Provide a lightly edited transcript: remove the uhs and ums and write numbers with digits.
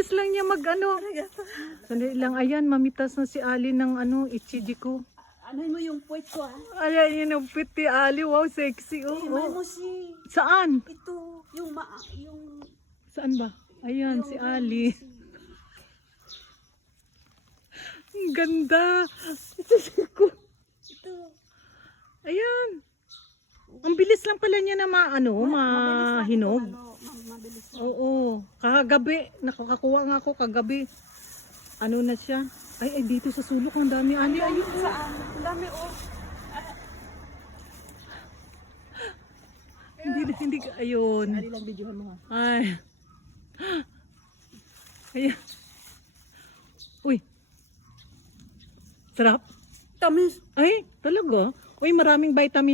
bilis lang niya mag ano. Sandali lang, ayan, mamitas na si Ali ng ano, ichiji ko. Ano mo yung puwet ko Ayan, yun ang piti Ali. Wow, sexy. Oh, May oh. mo si, Saan? ito, yung Saan ba? Ayan, si Ali. Ang ganda. Ito. Ayan. Ang bilis lang pala niya na mahinog. Mabilis na. Oo. Kagabi, nakakakuha nga ako kagabi. Ano na siya? Ay, dito sa sulok ang dami. Ali, ayun. Saan? Ang dami Hindi, ayun. Ali lang videohan mo ha. Ay. Ayan. Uy. Sarap. Tamis. Ay, talaga. Uy, maraming vitamin